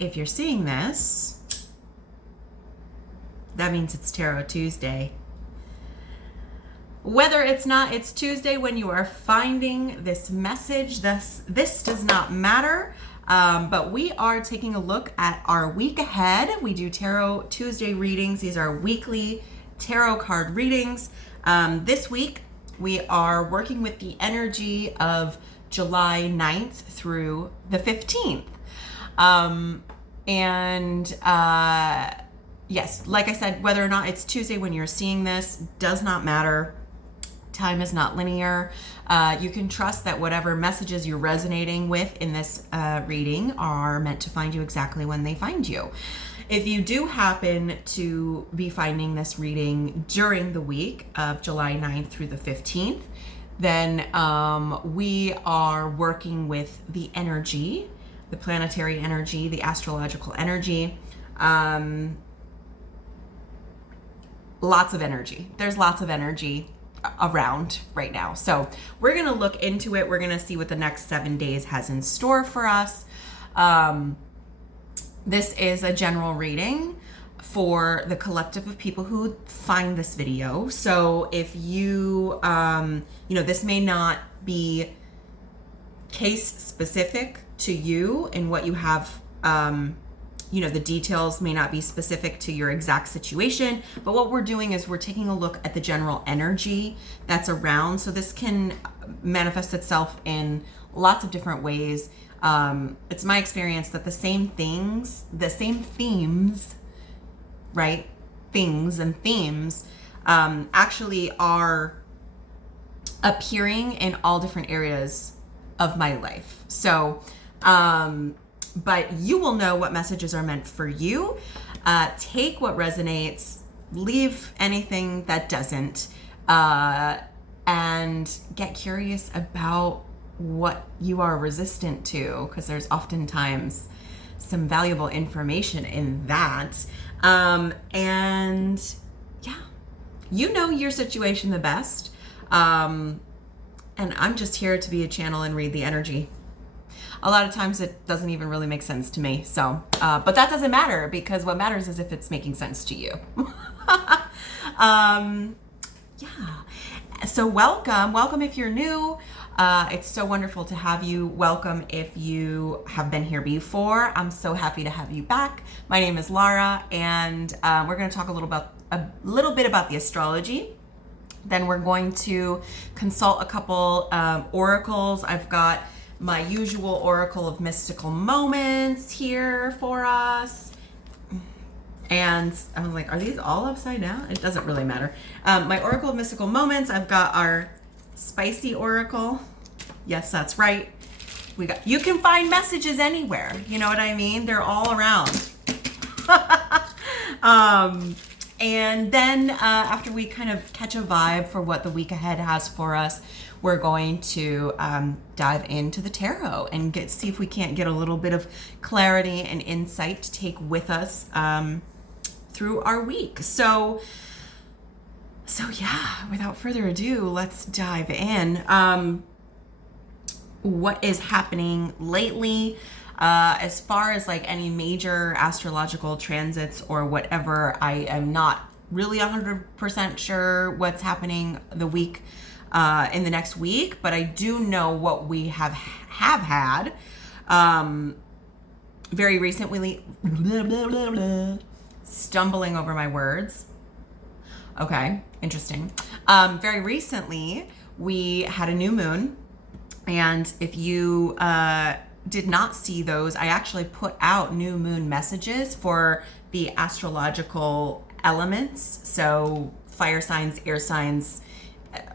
if you're seeing this, that means it's Tarot Tuesday. Whether it's Tuesday when you are finding this message, this does not matter. But we are taking a look at our week ahead. We do Tarot Tuesday readings. These are weekly tarot card readings. This week, we are working with the energy of July 9th through the 15th. Yes, like I said, whether or not it's Tuesday when you're seeing this does not matter. Time is not linear. You can trust that whatever messages you're resonating with in this reading are meant to find you exactly when they find you. If you do happen to be finding this reading during the week of July 9th through the 15th, then we are working with the energy, the planetary energy, the astrological energy. Lots of energy. There's lots of energy around right now. So we're going to look into it. We're going to see what the next 7 days has in store for us. This is a general reading for the collective of people who find this video. So if you, this may not be case specific to you and what you have, the details may not be specific to your exact situation, but what we're doing is we're taking a look at the general energy that's around. So this can manifest itself in lots of different ways. It's my experience that the same themes, right? Things and themes actually are appearing in all different areas of my life. So, but you will know what messages are meant for you. Take what resonates, leave anything that doesn't, and get curious about what you are resistant to, because there's oftentimes some valuable information in that. And yeah, you know your situation the best. And I'm just here to be a channel and read the energy. A lot of times it doesn't even really make sense to me. So, but that doesn't matter, because what matters is if it's making sense to you. Yeah. So welcome if you're new. It's so wonderful to have you. Welcome if you have been here before. I'm so happy to have you back. My name is Lara, and we're going to talk a little bit about the astrology. Then we're going to consult a couple oracles. I've got my usual oracle of mystical moments here for us. And I'm like, are these all upside down? It doesn't really matter. My oracle of mystical moments. I've got our spicy oracle. Yes, that's right. You can find messages anywhere. You know what I mean? They're all around. And then after we kind of catch a vibe for what the week ahead has for us, we're going to dive into the tarot and see if we can't get a little bit of clarity and insight to take with us through our week. So yeah, without further ado, let's dive in. What is happening lately? As far as like any major astrological transits or whatever, I am not really 100% sure what's happening the week in the next week, but I do know what we have had very recently. Stumbling over my words. Okay, interesting. Very recently, we had a new moon, and if you did not see those, I actually put out new moon messages for the astrological elements. So fire signs, air signs,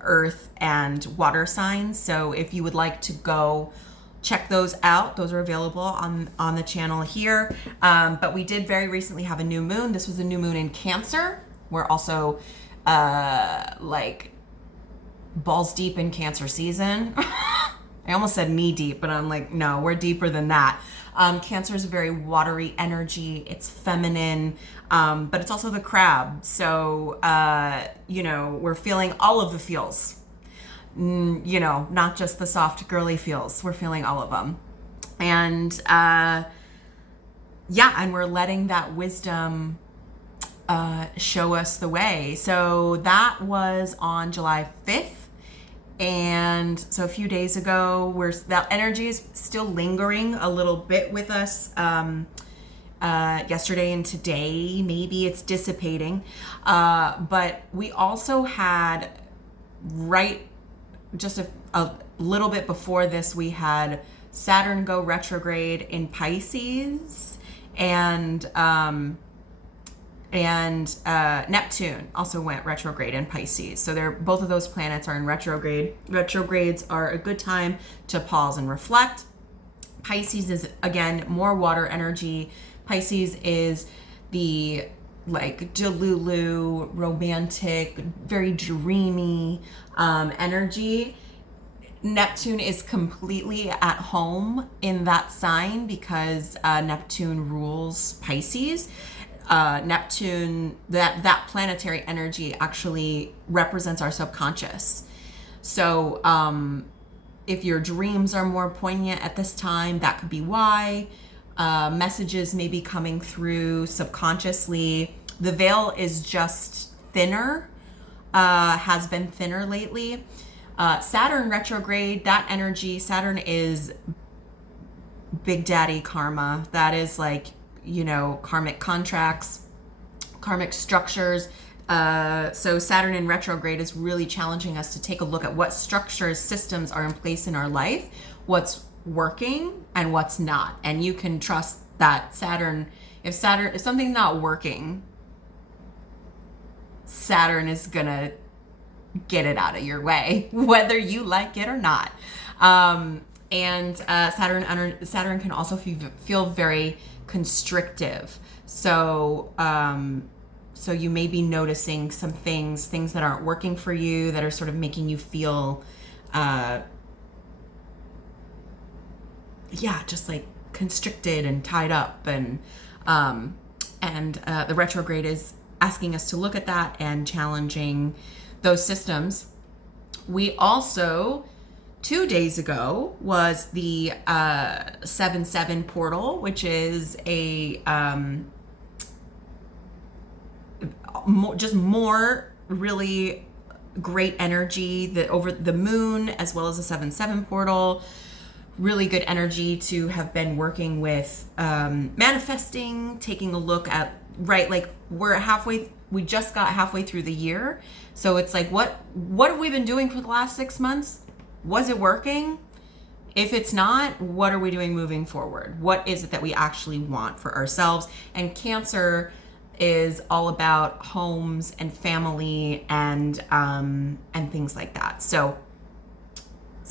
earth and water signs. So if you would like to go check those out, those are available on the channel here. But we did very recently have a new moon. This was a new moon in Cancer. We're also like balls deep in Cancer season. I almost said knee deep, but I'm like, no, we're deeper than that. Cancer is a very watery energy. It's feminine, but it's also the crab. So, we're feeling all of the feels, not just the soft girly feels. We're feeling all of them. And yeah, and we're letting that wisdom show us the way. So that was on July 5th. And so a few days ago, that energy is still lingering a little bit with us. Yesterday and today, maybe it's dissipating. But we also had just a little bit before this, we had Saturn go retrograde in Pisces, and Neptune also went retrograde in Pisces. So both of those planets are in retrograde. Retrogrades are a good time to pause and reflect. Pisces is, again, more water energy. Pisces is the like delulu, romantic, very dreamy energy. Neptune is completely at home in that sign because Neptune rules Pisces. Neptune, that planetary energy actually represents our subconscious. So if your dreams are more poignant at this time, that could be why. Messages may be coming through subconsciously. The veil is just thinner, has been thinner lately. Saturn retrograde, that energy, Saturn is Big Daddy karma. That is like, karmic contracts, karmic structures. So Saturn in retrograde is really challenging us to take a look at what structures, systems are in place in our life, what's working and what's not. And you can trust that if something's not working, Saturn is gonna get it out of your way, whether you like it or not. And Saturn can also feel very constrictive. So you may be noticing some things that aren't working for you, that are sort of making you feel, just like constricted and tied up. And the retrograde is asking us to look at that and challenging those systems. We also, 2 days ago, was the 7/7 portal, which is a more really great energy that over the moon, as well as the 7/7 portal. Really good energy to have been working with manifesting, taking a look at, like we just got halfway through the year. So it's like, what have we been doing for the last 6 months? Was it working? If it's not, what are we doing moving forward? What is it that we actually want for ourselves? And Cancer is all about homes and family and things like that. So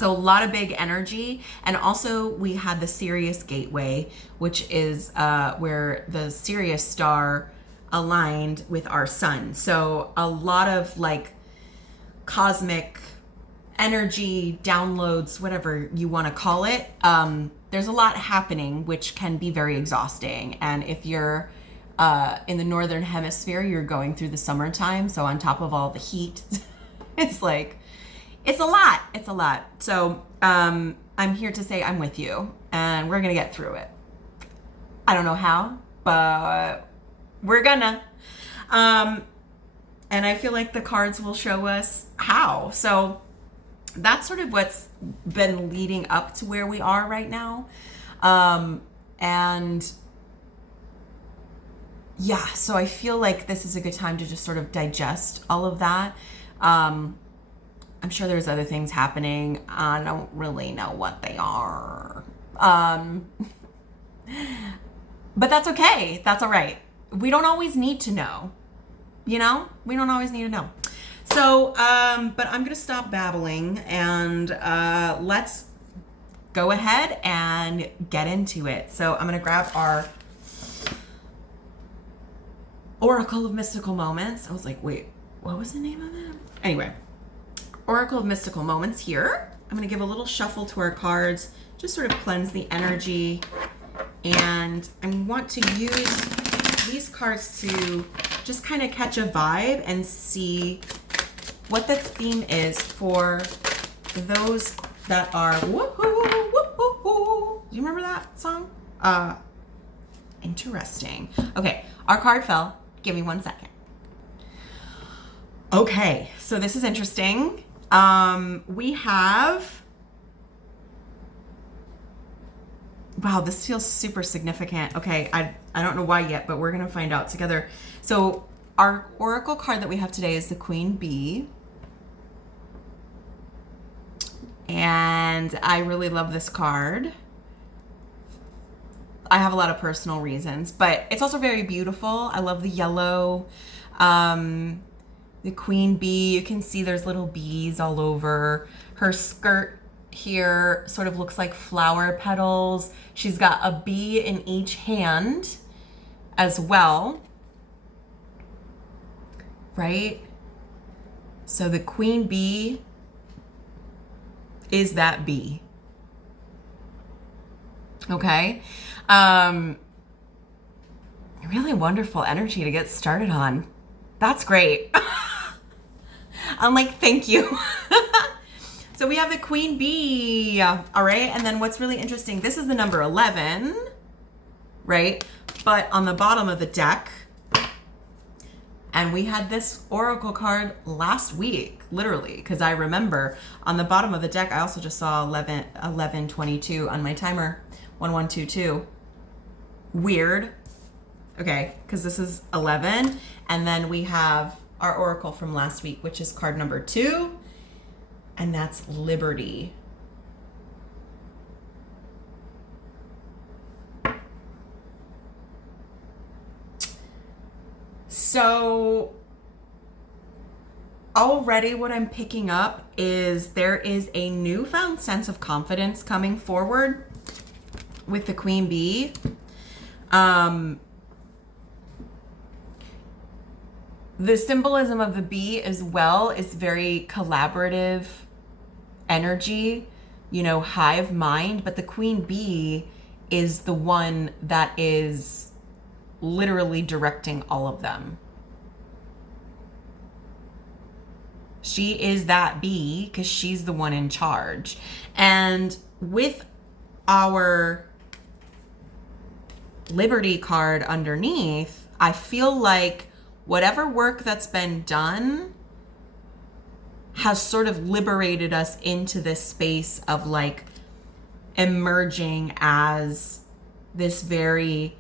a lot of big energy. And also we had the Sirius gateway, which is where the Sirius star aligned with our sun. So a lot of like cosmic energy downloads, whatever you want to call it. There's a lot happening, which can be very exhausting. And if you're in the northern hemisphere, you're going through the summertime. So on top of all the heat, it's a lot. So I'm here to say I'm with you, and we're gonna get through it. I don't know how, but we're gonna. And I feel like the cards will show us how. So that's sort of what's been leading up to where we are right now. And yeah, so I feel like this is a good time to just sort of digest all of that. I'm sure there's other things happening. I don't really know what they are. But that's okay. That's all right. We don't always need to know. We don't always need to know. So, but I'm going to stop babbling and let's go ahead and get into it. So I'm going to grab our Oracle of Mystical Moments. I was like, wait, what was the name of it? Anyway, Oracle of Mystical Moments here. I'm going to give a little shuffle to our cards, just sort of cleanse the energy. And I want to use these cards to just kind of catch a vibe and see what the theme is for those that are woohoo, woohoo. Do you remember that song? Interesting. Okay, our card fell. Give me 1 second. Okay, so this is interesting. We have... Wow, this feels super significant. Okay, I don't know why yet, but we're going to find out together. So our oracle card that we have today is the Queen Bee. And I really love this card. I have a lot of personal reasons, but it's also very beautiful. I love the yellow. The Queen Bee, you can see there's little bees all over. Her skirt here sort of looks like flower petals. She's got a bee in each hand as well, right? So the Queen Bee is that bee. Okay. Really wonderful energy to get started on. That's great. I'm like, thank you. So we have the Queen Bee. All right. And then what's really interesting, this is the number 11, right? But on the bottom of the deck, and we had this oracle card last week, literally, because I remember on the bottom of the deck, I also just saw 1122 on my timer, 1122. Weird. Okay, because this is 11. And then we have our oracle from last week, which is card number 2. And that's Liberty. So already what I'm picking up is there is a newfound sense of confidence coming forward with the Queen Bee. The symbolism of the bee as well is very collaborative energy, hive mind, but the Queen Bee is the one that is literally directing all of them. She is that bee because she's the one in charge. And with our Liberty card underneath, I feel like whatever work that's been done has sort of liberated us into this space of like emerging as this very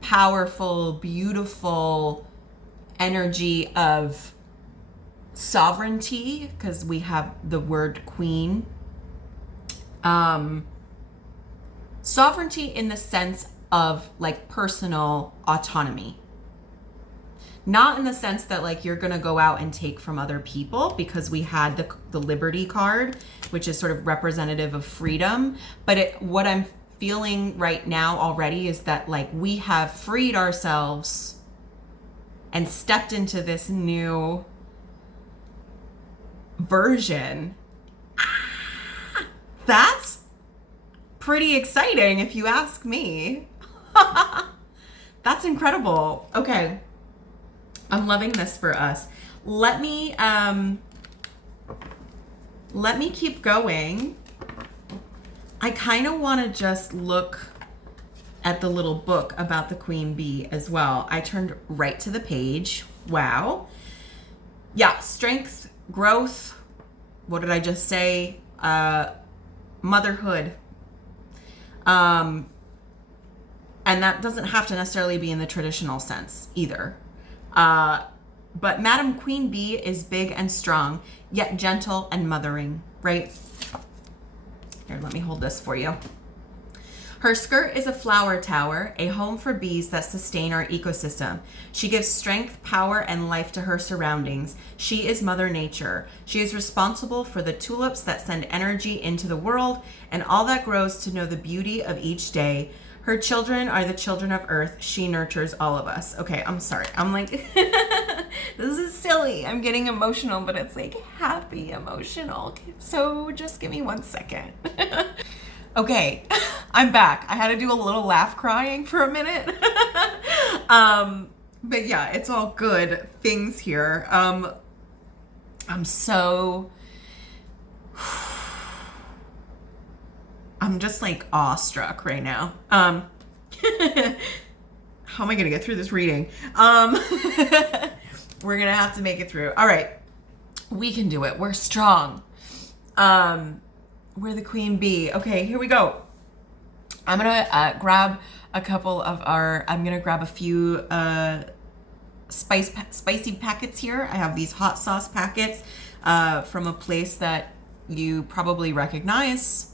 powerful, beautiful energy of sovereignty, because we have the word queen. Sovereignty in the sense of like personal autonomy. Not in the sense that like you're going to go out and take from other people, because we had the Liberty card, which is sort of representative of freedom. But what I'm feeling right now already is that like we have freed ourselves and stepped into this new version. That's pretty exciting if you ask me. That's incredible. Okay. I'm loving this for us. Let me keep going. I kind of want to just look at the little book about the Queen Bee as well. I turned right to the page. Wow. Yeah, strength, growth. What did I just say? Motherhood. And that doesn't have to necessarily be in the traditional sense either. But Madam Queen Bee is big and strong, yet gentle and mothering, right? Here, let me hold this for you. Her skirt is a flower tower, a home for bees that sustain our ecosystem. She gives strength, power, and life to her surroundings. She is Mother Nature. She is responsible for the tulips that send energy into the world and all that grows to know the beauty of each day. Her children are the children of Earth. She nurtures all of us. Okay, I'm sorry. I'm like, this is silly. I'm getting emotional, but it's like happy emotional. So just give me 1 second. Okay, I'm back. I had to do a little laugh crying for a minute. But yeah, it's all good things here. I'm just like awestruck right now. how am I going to get through this reading? We're going to have to make it through. All right. We can do it. We're strong. We're the queen bee. Okay, here we go. I'm going to grab a couple of I'm going to grab a few spicy packets here. I have these hot sauce packets from a place that you probably recognize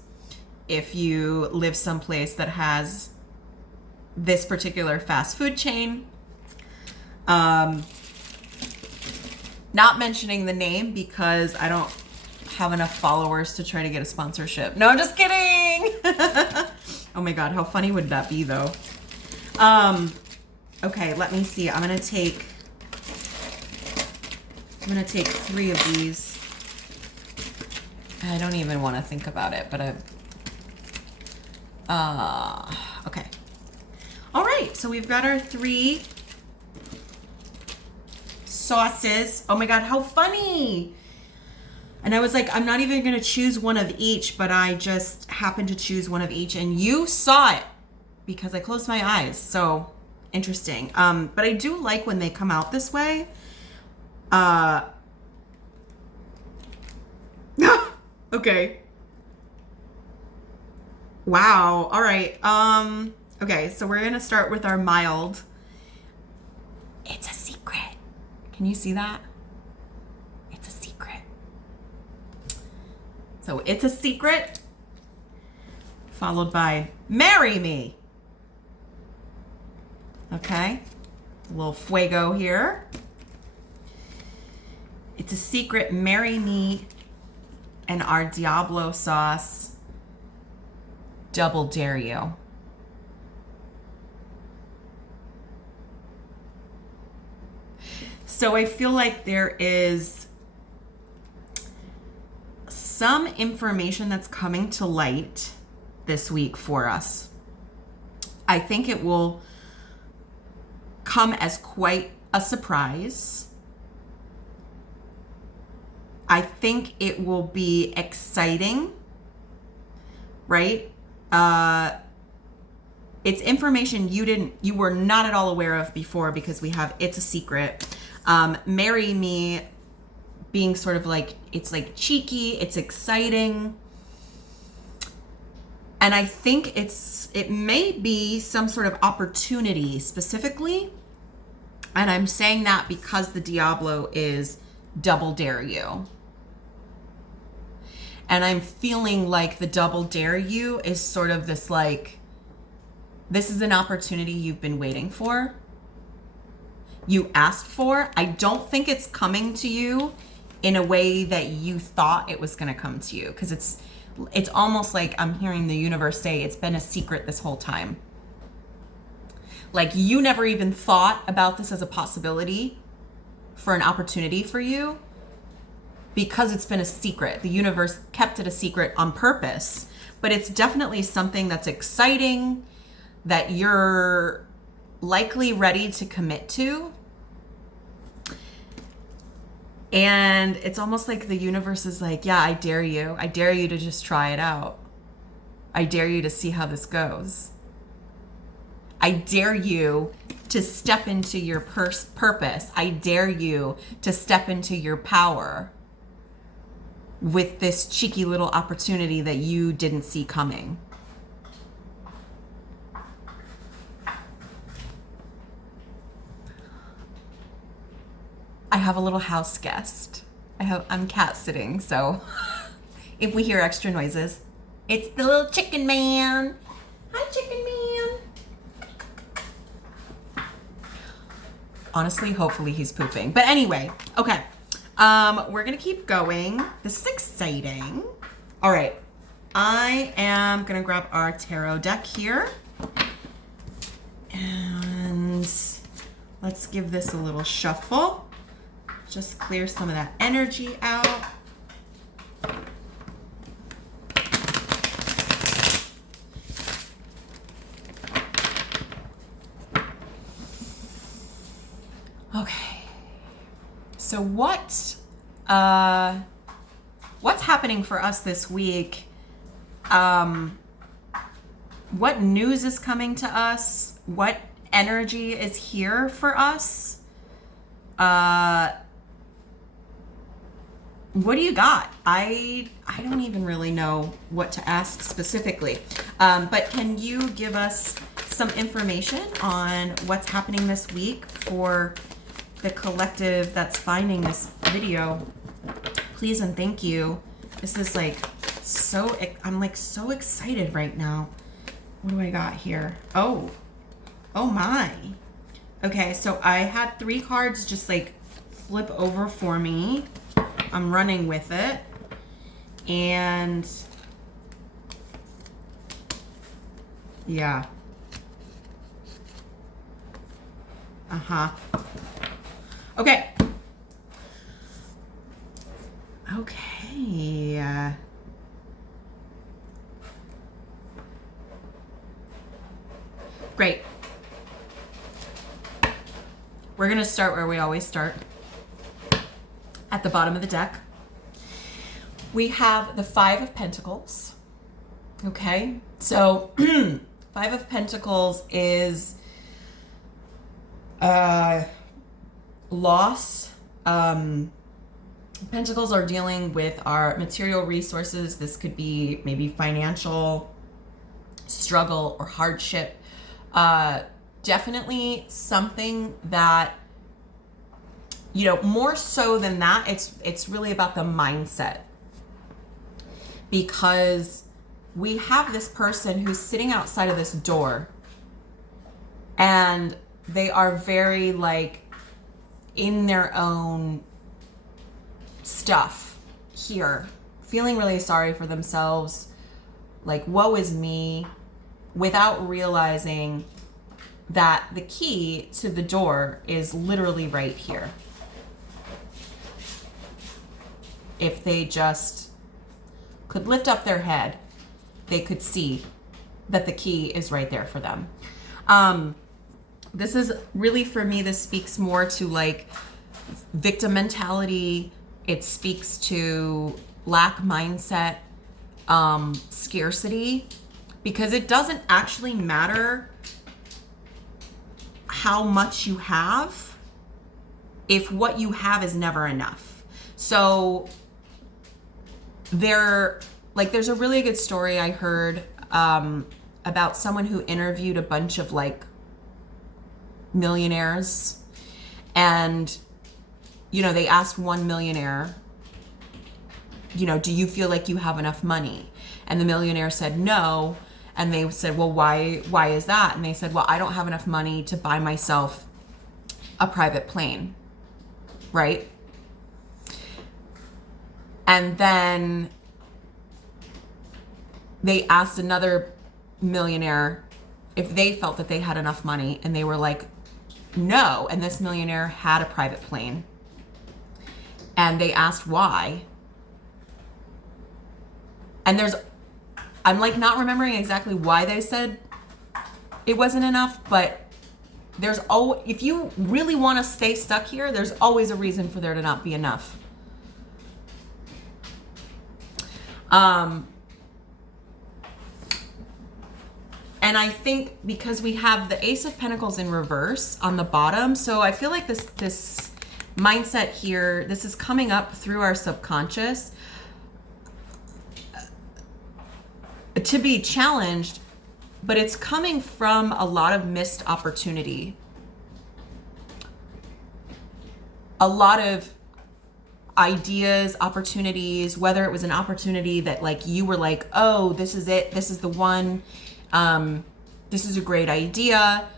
if you live someplace that has this particular fast food chain. Not mentioning the name because I don't have enough followers to try to get a sponsorship. No, I'm just kidding. Oh my God, how funny would that be though? Okay, let me see. I'm gonna take 3 of these. I don't even want to think about it, but okay. All right, so we've got our 3 sauces. Oh my God, how funny. And I was like, I'm not even going to choose one of each, but I just happened to choose one of each and you saw it because I closed my eyes. So interesting. But I do like when they come out this way. Okay. Wow. All right. Okay, so we're going to start with our mild. It's a secret. Can you see that? It's a secret. So it's a secret, followed by marry me. Okay, a little fuego here. It's a secret, marry me, and our Diablo sauce, double dare you. So I feel like there is some information that's coming to light this week for us. I think it will come as quite a surprise. I think it will be exciting, right? It's information you were not at all aware of before because we have It's a Secret. Marry me being sort of like, it's like cheeky, it's exciting. And I think it may be some sort of opportunity specifically. And I'm saying that because the Diablo is double dare you. And I'm feeling like the double dare you is sort of this like, this is an opportunity you've been waiting for. You asked for. I don't think it's coming to you in a way that you thought it was going to come to you, because it's almost like I'm hearing the universe say it's been a secret this whole time. Like you never even thought about this as a possibility for an opportunity for you because it's been a secret. The universe kept it a secret on purpose, but it's definitely something that's exciting that you're likely ready to commit to. And it's almost like the universe is like, yeah, I dare you. I dare you to just try it out. I dare you to see how this goes. I dare you to step into your purpose. I dare you to step into your power with this cheeky little opportunity that you didn't see coming. I have a little house guest. I'm cat sitting, so if we hear extra noises, it's the little chicken man. Hi, chicken man. Honestly, hopefully he's pooping. But anyway, okay. We're gonna keep going. This is exciting. All right. I am gonna grab our tarot deck here. And let's give this a little shuffle. Just clear some of that energy out. Okay. So what's happening for us this week? What news is coming to us? What energy is here for us. What do you got? I don't even really know what to ask specifically. But can you give us some information on what's happening this week for the collective that's finding this video? Please and thank you. This is like I'm like so excited right now. What do I got here? Oh my. Okay, so I had 3 cards just like flip over for me. I'm running with it. And yeah. Okay. Okay. Great. We're going to start where we always start. At the bottom of the deck, we have the 5 of Pentacles. Okay, so 5 of Pentacles is loss. Pentacles are dealing with our material resources. This could be maybe financial struggle or hardship. Definitely something that, you know, more so than that, it's really about the mindset. Because we have this person who's sitting outside of this door and they are very like in their own stuff here, feeling really sorry for themselves, like woe is me, without realizing that the key to the door is literally right here. If they just could lift up their head, they could see that the key is right there for them. This is really, for me, this speaks more to like victim mentality. It speaks to lack mindset, scarcity, because it doesn't actually matter how much you have if what you have is never enough. So there's a really good story I heard about someone who interviewed a bunch of like millionaires, and you know, they asked one millionaire, you know, do you feel like you have enough money? And the millionaire said no. And they said, well, why is that? And they said, well, I don't have enough money to buy myself a private plane, right? And then they asked another millionaire if they felt that they had enough money, and they were like, no. And this millionaire had a private plane. And they asked why. And I'm like not remembering exactly why they said it wasn't enough, but if you really want to stay stuck here, there's always a reason for there to not be enough. And I think because we have the Ace of Pentacles in reverse on the bottom, so I feel like this mindset here, this is coming up through our subconscious to be challenged, but it's coming from a lot of missed opportunity. A lot of ideas, opportunities, whether it was an opportunity that like you were like, oh, this is it, this is the one, this is a great idea,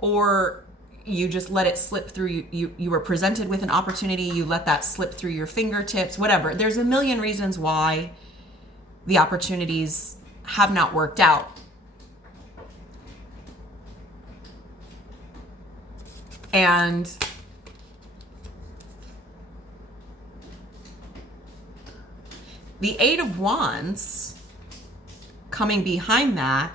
or you just let it slip through you were presented with an opportunity, you let that slip through your fingertips, whatever. There's a million reasons why the opportunities have not worked out. And the Eight of Wands coming behind that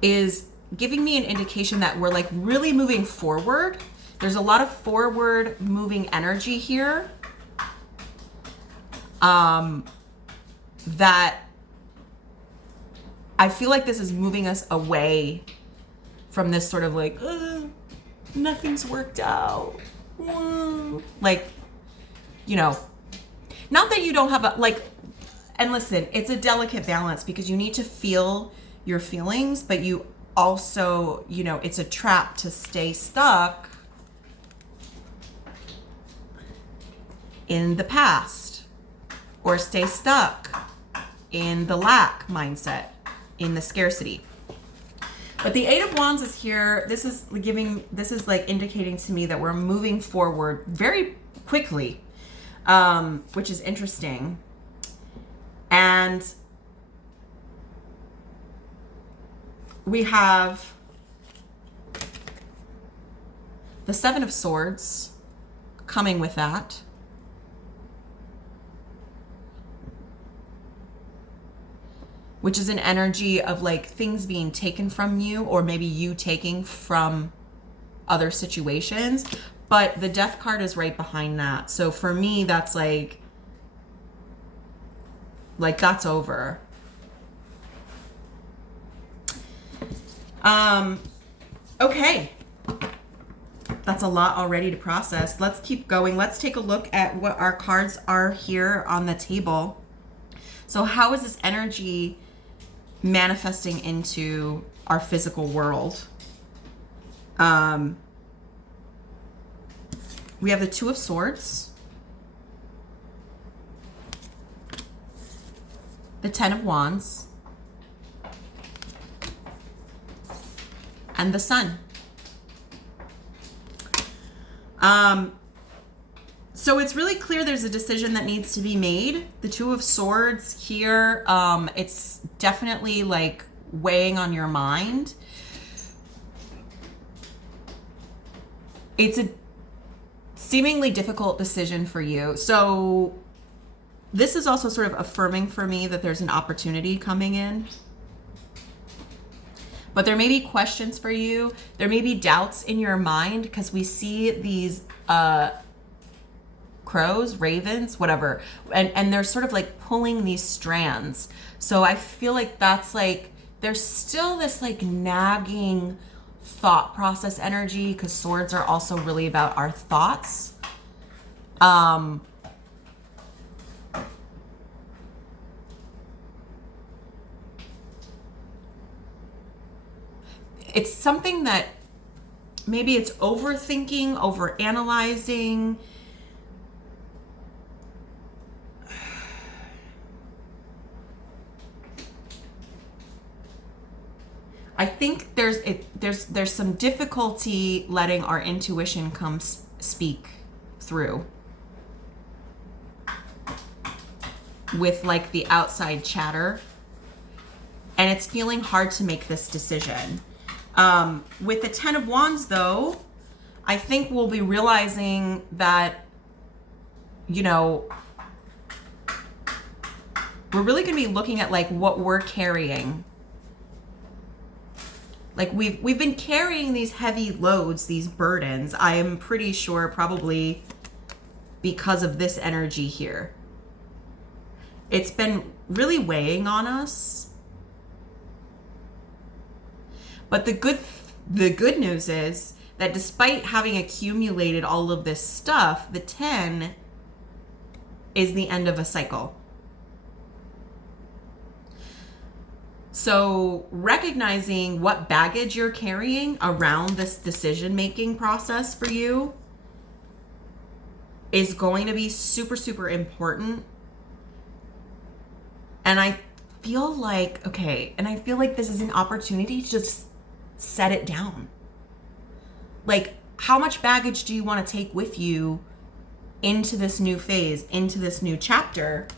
is giving me an indication that we're like really moving forward. There's a lot of forward moving energy here. That I feel like this is moving us away from this sort of like, nothing's worked out. Like, you know, not that you don't have a, like, and listen, it's a delicate balance because you need to feel your feelings, but you also, you know, it's a trap to stay stuck in the past or stay stuck in the lack mindset, in the scarcity. But the Eight of Wands is here. This is like indicating to me that we're moving forward very quickly, which is interesting. And we have the Seven of Swords coming with that. Which is an energy of like things being taken from you, or maybe you taking from other situations. But the Death card is right behind that. So for me, that's like that's over. Okay. That's a lot already to process. Let's keep going. Let's take a look at what our cards are here on the table. So how is this energy manifesting into our physical world? We have the Two of Swords, the Ten of Wands, and the Sun. So it's really clear there's a decision that needs to be made. The Two of Swords here, it's definitely like weighing on your mind. It's a seemingly difficult decision for you. So this is also sort of affirming for me that there's an opportunity coming in. But there may be questions for you. There may be doubts in your mind because we see these crows, ravens, whatever. And they're sort of like pulling these strands. So I feel like that's like, there's still this like nagging thought process energy because swords are also really about our thoughts. It's something that maybe it's overthinking, overanalyzing. I think there's some difficulty letting our intuition come speak through with like the outside chatter, and it's feeling hard to make this decision. With the Ten of Wands though, I think we'll be realizing that, you know, we're really going to be looking at like what we're carrying. Like we've been carrying these heavy loads, these burdens. I am pretty sure probably because of this energy here. It's been really weighing on us. But the good news is that despite having accumulated all of this stuff, the 10 is the end of a cycle. So recognizing what baggage you're carrying around this decision-making process for you is going to be super, super important. And I feel like this is an opportunity to just set it down. Like, how much baggage do you want to take with you into this new phase, into this new chapter?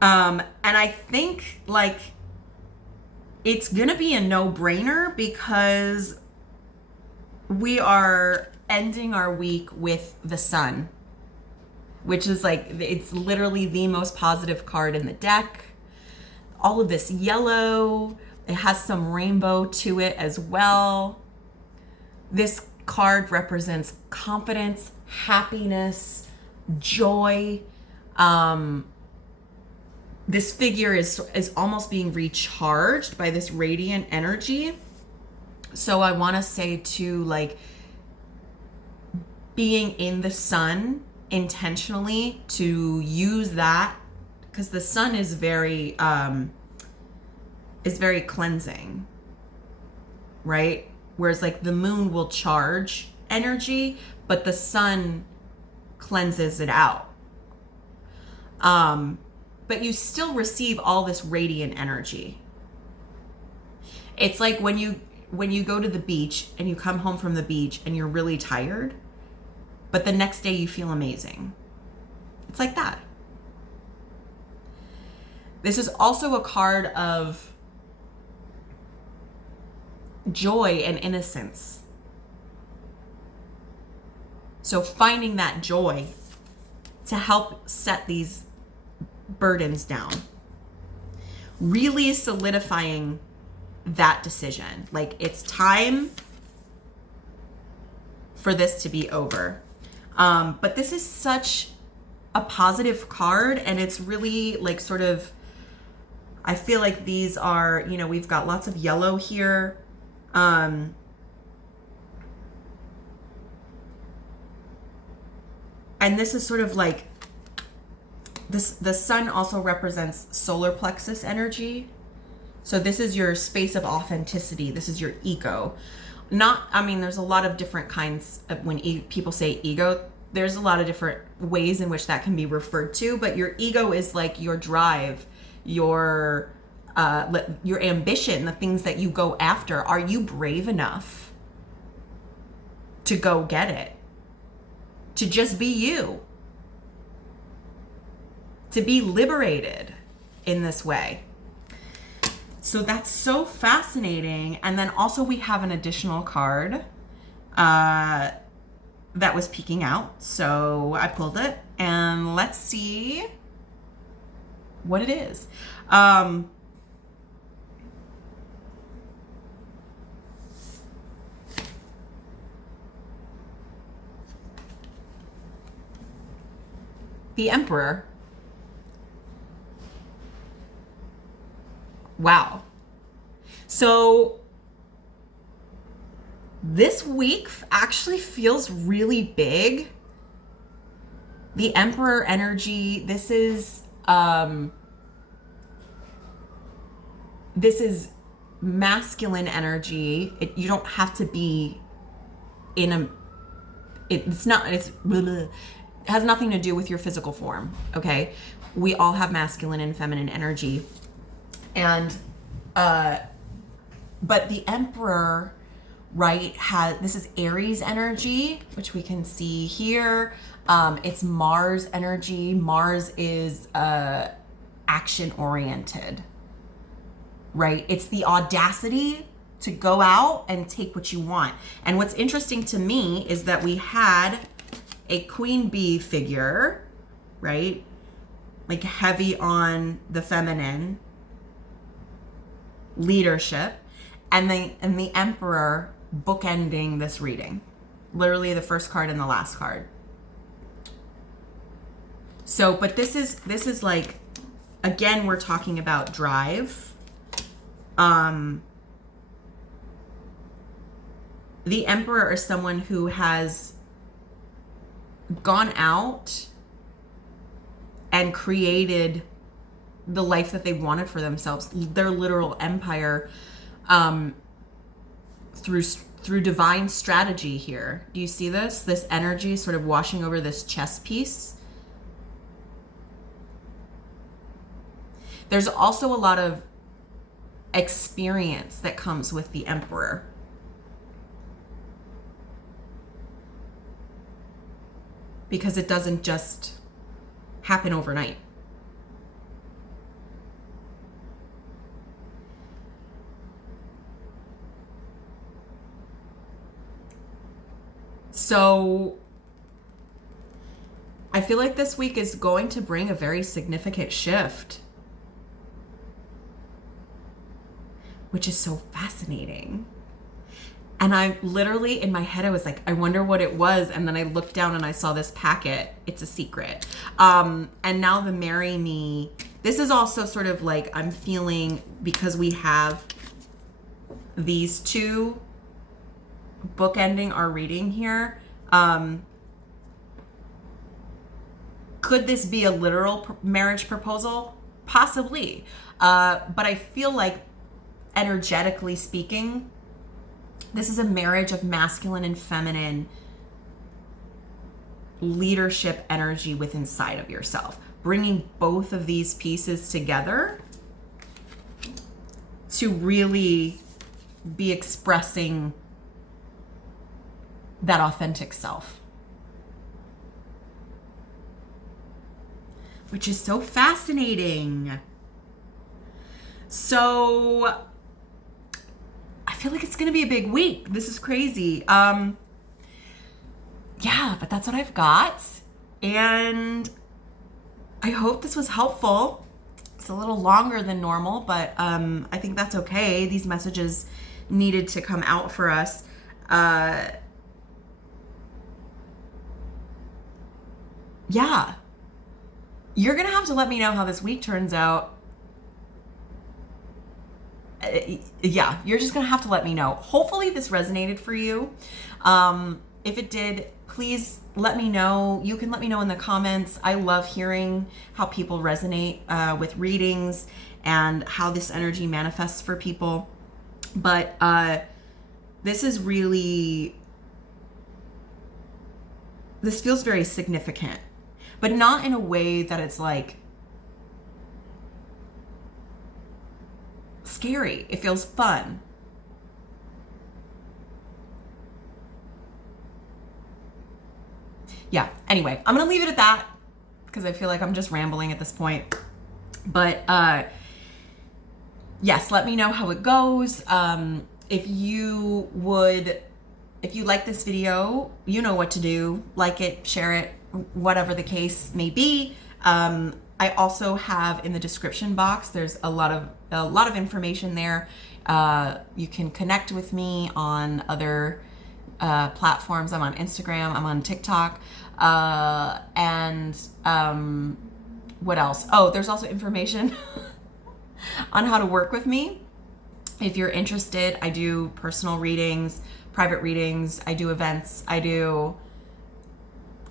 And I think like it's gonna be a no-brainer because we are ending our week with the Sun, which is like, it's literally the most positive card in the deck. All of this yellow, it has some rainbow to it as well. This card represents confidence, happiness, joy. This figure is almost being recharged by this radiant energy. So I want to say too, like, being in the sun intentionally, to use that, because the sun is very cleansing, right? Whereas like the moon will charge energy, but the sun cleanses it out. But you still receive all this radiant energy. It's like when you go to the beach and you come home from the beach and you're really tired, but the next day you feel amazing. It's like that. This is also a card of joy and innocence. So finding that joy to help set these burdens down. Really solidifying that decision. Like, it's time for this to be over. But this is such a positive card, and it's really like sort of, I feel like these are, you know, we've got lots of yellow here. And this is sort of like this, the sun also represents solar plexus energy. So this is your space of authenticity. This is your ego. I mean, there's a lot of different kinds of, when people say ego, there's a lot of different ways in which that can be referred to, but your ego is like your drive, your ambition, the things that you go after. Are you brave enough to go get it? To just be you? To be liberated in this way? So that's so fascinating. And then also we have an additional card that was peeking out. So I pulled it and let's see what it is. The Emperor. Wow. So this week actually feels really big. The Emperor energy, this is masculine energy. You don't have to be in a, it has nothing to do with your physical form, okay? We all have masculine and feminine energy. And, but the Emperor, right, this is Aries energy, which we can see here. It's Mars energy. Mars is action oriented, right? It's the audacity to go out and take what you want. And what's interesting to me is that we had a queen bee figure, right? Like heavy on the feminine leadership, and the Emperor bookending this reading. Literally the first card and the last card. So, but this is like, again, we're talking about drive. The Emperor is someone who has gone out and created the life that they wanted for themselves, their literal empire, through divine strategy here. Do you see this energy sort of washing over this chess piece? There's also a lot of experience that comes with the Emperor. Because it doesn't just happen overnight. So I feel like this week is going to bring a very significant shift, which is so fascinating. And I literally, in my head, I was like, I wonder what it was. And then I looked down and I saw this packet. It's a secret. And now the Marry Me, this is also sort of like, I'm feeling, because we have these two bookending our reading here. Could this be a literal marriage proposal? Possibly. But I feel like, energetically speaking, this is a marriage of masculine and feminine leadership energy within inside of yourself. Bringing both of these pieces together to really be expressing that authentic self. Which is so fascinating. So I feel like it's going to be a big week. This is crazy. Yeah, but that's what I've got. And I hope this was helpful. It's a little longer than normal, but I think that's okay. These messages needed to come out for us. Yeah. You're going to have to let me know how this week turns out. Yeah, you're just going to have to let me know. Hopefully this resonated for you. If it did, please let me know. You can let me know in the comments. I love hearing how people resonate with readings and how this energy manifests for people. But this is really, this feels very significant, but not in a way that it's like scary. It feels fun. Yeah, anyway, I'm gonna leave it at that because I feel like I'm just rambling at this point. But yes, let me know how it goes. If you like this video, you know what to do. Like it, share it, whatever the case may be. I also have in the description box, there's a lot of information there. You can connect with me on other platforms. I'm on Instagram, I'm on TikTok, and what else? Oh, there's also information on how to work with me. If you're interested, I do personal readings, private readings, I do events, I do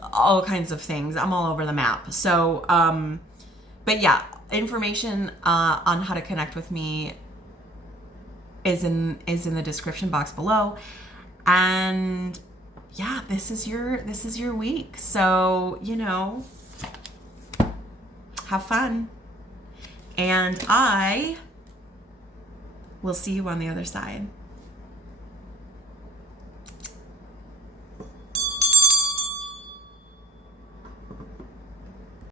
all kinds of things. I'm all over the map. So, but yeah, information on how to connect with me is in the description box below. And yeah, this is your week. So, have fun. And I will see you on the other side.